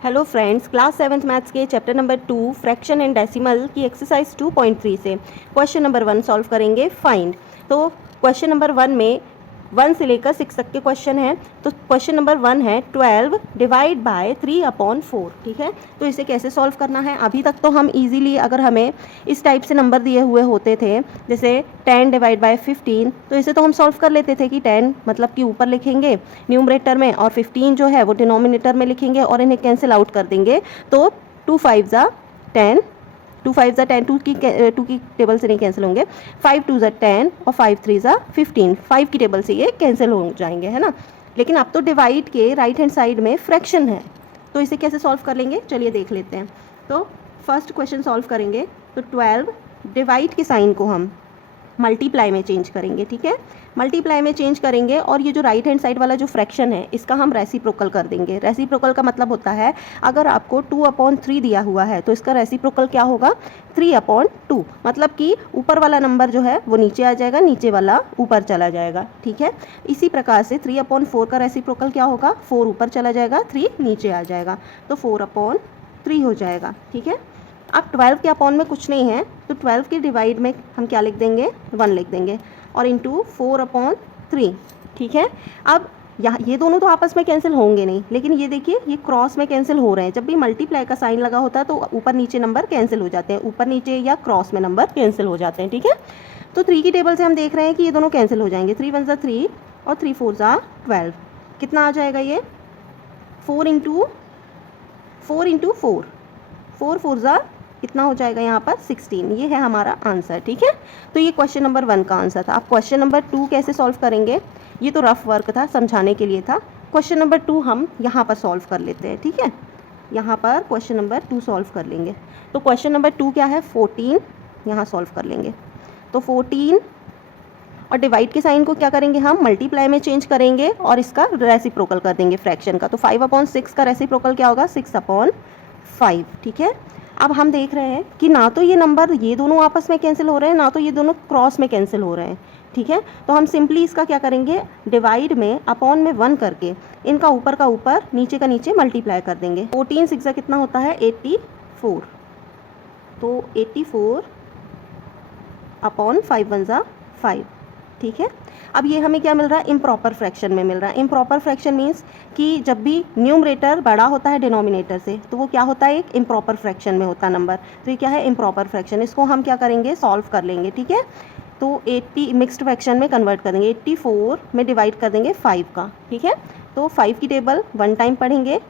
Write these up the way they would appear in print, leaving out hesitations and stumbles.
Hello friends, class 7th maths के chapter number 2 fraction and decimal की exercise 2.3 से question number 1 solve करेंगे find. तो क्वेश्चन नंबर 1 में 1 से लेकर 6 तक के क्वेश्चन हैं। तो क्वेश्चन नंबर 1 है 12 डिवाइड बाय 3/4। ठीक है, तो इसे कैसे सॉल्व करना है। अभी तक तो हम इजीली, अगर हमें इस टाइप से नंबर दिए हुए होते थे जैसे 10 डिवाइड बाय 15, तो इसे तो हम सॉल्व कर लेते थे कि 10 मतलब कि ऊपर लिखेंगे न्यूमरेटर में और 15 जो है वो डिनोमिनेटर में लिखेंगे और इन्हें कैंसिल आउट कर देंगे। तो 2 5 ज़ा 10, 2 5 ज़ा 10, 2 की टेबल से नहीं कैंसिल होंगे। 5 2 ज़ा 10 और 5 3 ज़ा 15, 5 की टेबल से ये कैंसिल हो जाएंगे, है ना। लेकिन अब तो डिवाइड के राइट हैंड साइड में फ्रैक्शन है, तो इसे कैसे सॉल्व कर लेंगे चलिए देख लेते हैं। तो फर्स्ट क्वेश्चन सॉल्व करेंगे तो 12 डिवाइड के साइन को हम मल्टीप्लाई में चेंज करेंगे। ठीक है, मल्टीप्लाई में चेंज करेंगे और ये जो राइट हैंड साइड वाला जो फ्रैक्शन है इसका हम रेसिप्रोकल कर देंगे। रेसिप्रोकल का मतलब होता है अगर आपको 2/3 दिया हुआ है तो इसका रेसिप्रोकल क्या होगा 3/2। मतलब कि ऊपर वाला नंबर जो है वो नीचे आ जाएगा, नीचे वाला ऊपर चला जाएगा। ठीक है, इसी प्रकार से 3/4 का रेसिप्रोकल क्या होगा, 4 ऊपर चला जाएगा, 3 नीचे आ जाएगा, तो 4/3 हो जाएगा। ठीक है, अब 12 के अपॉन में कुछ नहीं है तो 12 के डिवाइड में हम क्या लिख देंगे 1 लिख देंगे और इंटू 4/3। ठीक है, अब यहाँ ये दोनों तो आपस में कैंसिल होंगे नहीं, लेकिन ये देखिए ये क्रॉस में कैंसिल हो रहे हैं। जब भी मल्टीप्लाई का साइन लगा होता है तो ऊपर नीचे नंबर कैंसिल हो जाते हैं, ऊपर नीचे या क्रॉस में नंबर कैंसिल हो जाते हैं। ठीक है, तो 3 की टेबल से हम देख रहे हैं कि ये दोनों कैंसिल हो जाएंगे। 3 1 ज़ा 3 और 3 4 ज़ा 12। कितना आ जाएगा ये 4 इंटू 4 4 4 ज़ा कितना हो जाएगा यहाँ पर 16। ये है हमारा आंसर। ठीक है, तो ये क्वेश्चन नंबर 1 का आंसर था। अब क्वेश्चन नंबर 2 कैसे सॉल्व करेंगे, ये तो रफ वर्क था, समझाने के लिए था। क्वेश्चन नंबर 2 हम यहाँ पर सॉल्व कर लेते हैं। ठीक है, यहाँ पर क्वेश्चन नंबर 2 सॉल्व कर लेंगे। तो क्वेश्चन नंबर 2 क्या है 14, यहाँ सॉल्व कर लेंगे। तो 14 और डिवाइड के साइन को क्या करेंगे हम मल्टीप्लाई में चेंज करेंगे और इसका रेसिप्रोकल कर देंगे फ्रैक्शन का। तो 5/6 का रेसिप्रोकल क्या होगा 6/5। ठीक है, अब हम देख रहे हैं कि ना तो ये नंबर ये दोनों आपस में कैंसिल हो रहे हैं, ना तो ये दोनों क्रॉस में कैंसिल हो रहे हैं। ठीक है, तो हम सिंपली इसका क्या करेंगे डिवाइड में अपॉन में 1 करके इनका ऊपर का ऊपर नीचे का नीचे मल्टीप्लाई कर देंगे। 14 6 कितना होता है 84, तो 84/5 1 ज़ा 5। ठीक है, अब ये हमें क्या मिल रहा है इम्प्रॉपर फ्रैक्शन में मिल रहा है। इम्प्रॉपर फ्रैक्शन मीन्स कि जब भी न्यूमरेटर बड़ा होता है डिनोमिनेटर से तो वो क्या होता है एक इम्प्रॉपर फ्रैक्शन में होता है नंबर। तो ये क्या है इम्प्रॉपर फ्रैक्शन, इसको हम क्या करेंगे सॉल्व कर लेंगे। ठीक है, तो 80 मिक्स्ड फ्रैक्शन में कन्वर्ट कर देंगे, 84 में डिवाइड कर देंगे 5 का। ठीक है, तो 5 की टेबल 1 टाइम पढ़ेंगे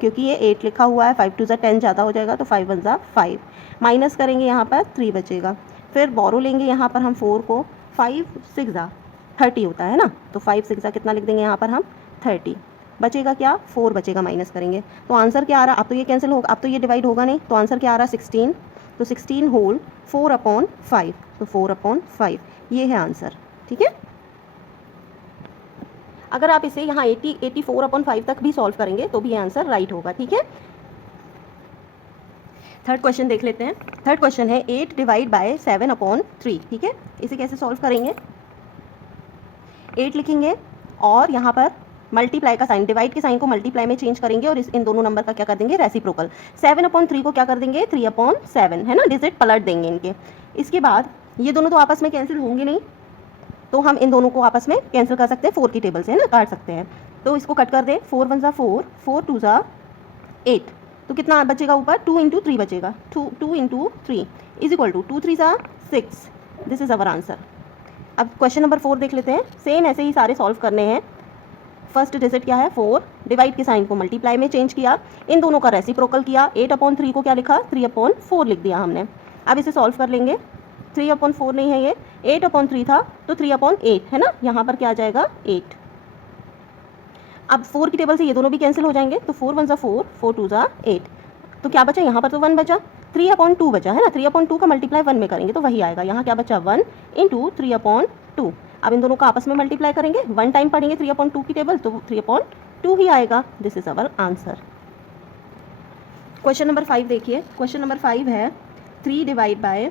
क्योंकि ये 8 लिखा हुआ है, 5 2 ज़ा 10 ज़्यादा हो जाएगा, तो 5 1 ज़ा 5 माइनस करेंगे, यहाँ पर 3 बचेगा। फिर बोरो लेंगे यहाँ पर हम 4 को, 5 6 ज़ा 30 होता है ना, तो 5 6 ज़ा कितना लिख देंगे यहाँ पर हम 30, बचेगा क्या 4 बचेगा, माइनस करेंगे तो आंसर क्या आ रहा है। अब तो ये कैंसिल होगा, अब तो ये डिवाइड होगा नहीं, तो आंसर क्या आ रहा है 16। तो 16 होल 4/5, तो 4/5 ये है आंसर। ठीक है, अगर आप इसे यहाँ 84/5 तक भी सॉल्व करेंगे तो भी ये आंसर राइट होगा। ठीक है, थर्ड क्वेश्चन देख लेते हैं। थर्ड क्वेश्चन है 8 डिवाइड बाय 7/3। ठीक है, इसे कैसे सॉल्व करेंगे 8 लिखेंगे और यहाँ पर मल्टीप्लाई का साइन, डिवाइड के साइन को मल्टीप्लाई में चेंज करेंगे और इन दोनों नंबर का क्या कर देंगे रेसिप्रोकल। 7/3 को क्या कर देंगे 3/7, है ना, डिजिट पलट देंगे इनके। इसके बाद ये दोनों तो आपस में कैंसिल होंगे नहीं, तो हम इन दोनों को आपस में कैंसिल कर सकते हैं 4 की टेबल से, है ना, काट सकते हैं। तो इसको कट कर दें, 4 1 ज़ा 4, 4 2 ज़ा 8, तो कितना बचेगा ऊपर 2 इंटू 3 बचेगा, 2 इंटू 3 इज इक्वल टू 2 3 ज़ा 6। This is our answer. अब क्वेश्चन नंबर 4 देख लेते हैं। सेम ऐसे ही सारे सॉल्व करने हैं। फर्स्ट डिजिट क्या है 4, डिवाइड के साइन को मल्टीप्लाई में चेंज किया, इन दोनों का रेसिप्रोकल किया, 8/3 को क्या लिखा 3/4 लिख दिया हमने। अब इसे सॉल्व कर लेंगे, 3/4 नहीं है ये 8/3 था, तो 3/8 है ना, यहाँ पर क्या आ जाएगा 8। अब 4 की टेबल से ये दोनों भी कैंसिल हो जाएंगे, तो 4 1 ज़ा 4, 4 2 ज़ा 8, तो क्या बचा यहाँ पर तो 1 बचा, 3/2 बचा, है ना, 3/2 का मल्टीप्लाई 1 में करेंगे तो वही आएगा। यहाँ क्या बचा 1 इंटू 3/2। अब इन दोनों का आपस में मल्टीप्लाई करेंगे, 1 टाइम पढ़ेंगे 3/2 की टेबल, तो 3/2 ही आएगा। This is our answer. Question number 5 देखिए। क्वेश्चन नंबर 5 है 3 डिवाइड बाय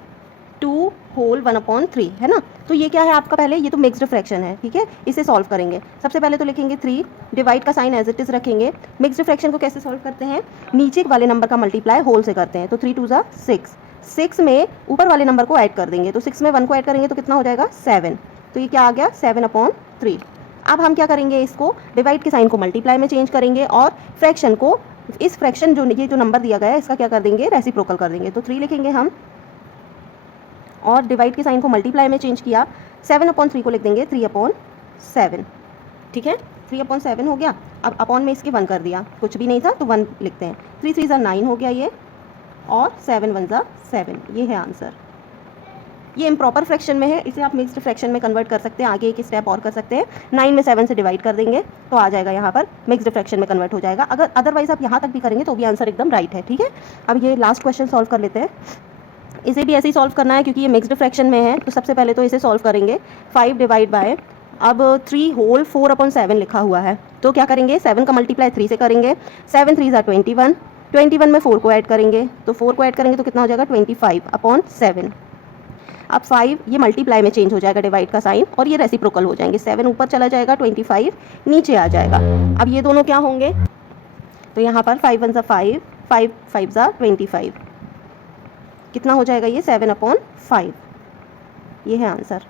2 होल 1/3 है ना। तो ये क्या है आपका, पहले ये तो मिक्स्ड फ्रैक्शन है, ठीक है, इसे सॉल्व करेंगे। सबसे पहले तो लिखेंगे 3, डिवाइड का साइन एज इट इज़ रखेंगे। मिक्स्ड फ्रैक्शन को कैसे सॉल्व करते हैं, नीचे वाले नंबर का मल्टीप्लाई होल से करते हैं। तो 3 2 6, 6 में ऊपर वाले नंबर को ऐड कर देंगे। तो 6 में 1 को ऐड करेंगे तो कितना हो जाएगा 7। तो ये क्या आ गया 7/3। अब हम क्या करेंगे, इसको डिवाइड के साइन को मल्टीप्लाई में चेंज करेंगे और फ्रैक्शन को, इस फ्रैक्शन जो ये जो नंबर दिया गया है इसका क्या कर देंगे, रेसिप्रोकल कर देंगे। तो 3 लिखेंगे हम और डिवाइड के साइन को मल्टीप्लाई में चेंज किया, 7/3 को लिख देंगे 3/7, ठीक है, 3/7 हो गया। अब अपॉन में इसके 1 कर दिया, कुछ भी नहीं था तो 1 लिखते हैं। 3 3 9 हो गया ये, और 7 1 7, ये है आंसर। ये इम्प्रॉपर फ्रैक्शन में है, इसे आप मिक्स्ड फ्रैक्शन में कन्वर्ट कर सकते हैं। आगे एक स्टेप और कर सकते हैं, 9 में 7 से डिवाइड कर देंगे तो आ जाएगा, यहाँ पर मिक्स्ड फ्रैक्शन में कन्वर्ट हो जाएगा। अगर अदरवाइज आप यहाँ तक भी करेंगे तो भी आंसर एकदम राइट है, ठीक है। अब ये लास्ट क्वेश्चन सॉल्व कर लेते हैं। इसे भी ऐसे ही सॉल्व करना है क्योंकि ये मिक्स्ड फ्रैक्शन में है। तो सबसे पहले तो इसे सॉल्व करेंगे, 5 डिवाइड बाय, अब 3 होल 4/7 लिखा हुआ है। तो क्या करेंगे, 7 का मल्टीप्लाई 3 से करेंगे, 7 3 21, 21 में 4 को ऐड करेंगे। तो 4 को ऐड करेंगे तो कितना हो जाएगा 25/7। अब 5 ये मल्टीप्लाई में चेंज हो जाएगा डिवाइड का साइन, और ये रेसिप्रोकल हो जाएंगे। 7 ऊपर चला जाएगा, 25 नीचे आ जाएगा। अब ये दोनों क्या होंगे, तो यहाँ पर 5 1 5, 5 5 25, कितना हो जाएगा ये 7/5। ये है आंसर।